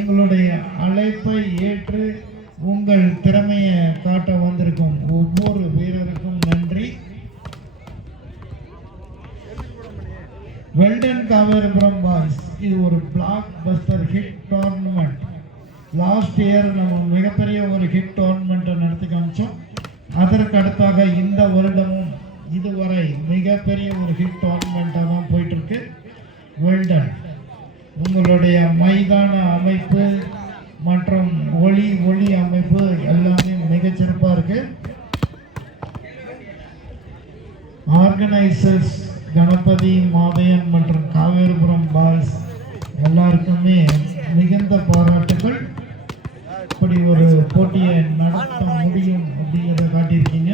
எங்களுடைய அழைப்பை ஏற்று உங்கள் திறமையை காட்ட வந்திருக்கும் ஒவ்வொரு வீரருக்கும் நன்றி. வெல்டன் காவேரிபுரம் பாய்ஸ் இது ஒரு black Bastar hit tournament. Last year நம்ம மிகப்பெரிய ஒரு ஹிட் டோர்னமெண்ட்டை நடத்தி காமிச்சோம். அதற்கு அடுத்தாக இந்த வருடமும் இதுவரை மிகப்பெரிய ஒரு ஹிட் டோர்னமெண்ட்டாக தான் போயிட்டுருக்கு. வெல்டன் உங்களுடைய மைதான அமைப்பு மற்றும் ஒளி அமைப்பு எல்லாமே மிகச்சிறப்பாக இருக்கு. ஆர்கனைசர்ஸ் கணபதி, மாதையன் மற்றும் காவேரிபுரம் பாய்ஸ் எல்லாருக்குமே மிகுந்த பாராட்டுகள். இப்படி ஒரு போட்டியை நடத்த முடியும் அப்படிங்கிறத காட்டியிருக்கீங்க.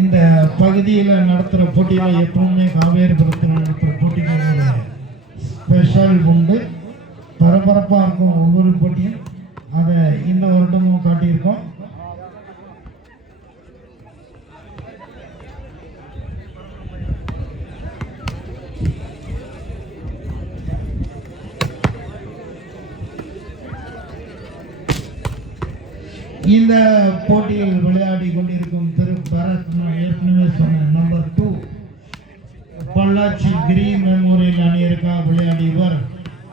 இந்த பகுதியில் நடத்துகிற போட்டியில் எப்பவுமே காவேரிபுரத்தில் நடத்துகிற போட்டிகள் ஸ்பெஷல் உண்டு, பரபரப்பாக இருக்கும் ஒவ்வொரு போட்டியும். அதை இந்த வருடமும் காட்டியிருக்கோம். இந்த போட்டியில் விளையாடி கொண்டிருக்கும் திரு பரத், ஏற்கனவே சொன்ன நம்பர் 2 பொள்ளாச்சி கிரி மெமோரியல் அணியருக்காக விளையாடியவர்.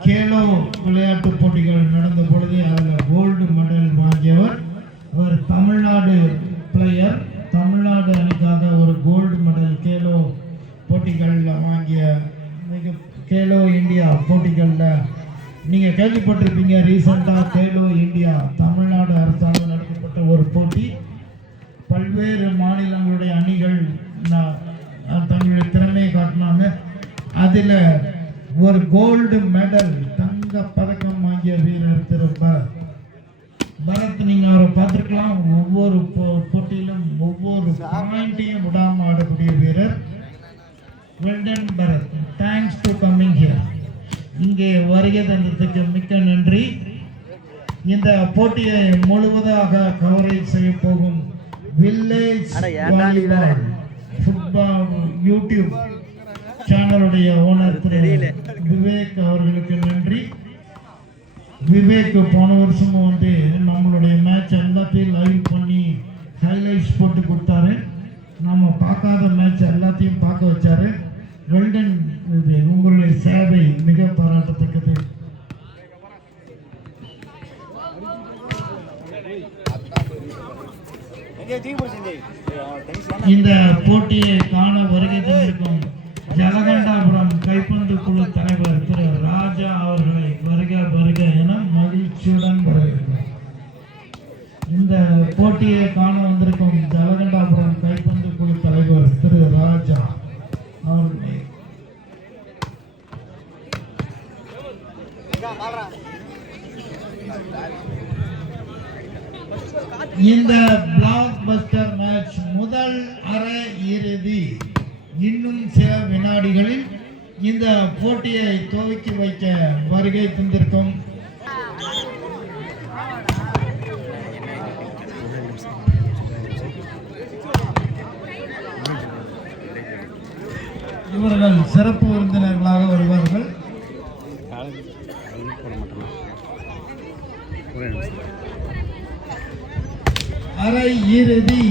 கேலோ விளையாட்டு போட்டிகள் நடந்த பொழுது அதில் கோல்டு மெடல் வாங்கியவர். அவர் தமிழ்நாடு பிளேயர். தமிழ்நாடு அணிக்காக ஒரு கோல்டு மெடல் கேலோ போட்டிகளில் வாங்கிய கேலோ இந்தியா போட்டிகளில் நீங்கள் கேள்விப்பட்டிருப்பீங்க. ரீசெண்டாக கேலோ இந்தியா தமிழ்நாடு அரசாங்கம் நடத்தப்பட்ட ஒரு போட்டி. பல்வேறு மாநிலங்களுடைய அணிகள் தங்களுடைய திறமையை காட்டினாங்க. அதில் ஒரு கோல்டு மெடல், தங்க பதக்கம் வாங்கிய வீரர் திரு பரத். நீங்கள் அவரை பார்த்துருக்கலாம். ஒவ்வொரு போட்டியிலும் ஒவ்வொரு பாயிண்ட்டையும் விடாமல் ஆடக்கூடிய வீரர் well done Bharath. Thanks to coming here. இங்கே வருகை தந்ததுக்கு மிக்க நன்றி. இந்த போட்டியை முழுவதாக கவரேஜ் செய்ய போகும் வில்லேஜ் வாலிபால் ஃபுட்பால் யூடியூப் சேனலுடைய ஓனர் திரு விவேக் அவர்களுக்கு நன்றி. விவேக் போன வருஷமும் வந்து நம்மளுடைய மேட்ச் எல்லாத்தையும் லைவ் பண்ணி ஹைலைட்ஸ் போட்டு கொடுத்தாரு. நம்ம பார்க்காத மேட்ச் எல்லாத்தையும் பார்க்க வச்சாரு. வெல்டன், உங்களுடைய சேவை மிக பாராட்டத்தக்கது. இந்த போட்டியை காண வருகை தந்திருக்கும் ஜலகண்டாபுரம் கைப்பந்து குழு தலைவர் திரு ராஜா அவர்களை வருக என மகிழ்ச்சியுடன் வரவேற்கிறோம். இந்த போட்டியை காண வந்திருக்கும் ஜலகண்டாபுரம் கைப்பந்து குழு தலைவர் திரு ராஜா அவர்களை இந்த பிளாக் பஸ்டர் மேட்ச் முதல் அரை இறுதி. இன்னும் சில வினாடிகளில் இந்த போட்டியை துவக்கி வைக்க வருகை தந்திருக்கும் இவர்கள் சிறப்பு விருந்தினர்களாக வருவார்கள். அரை இறுதி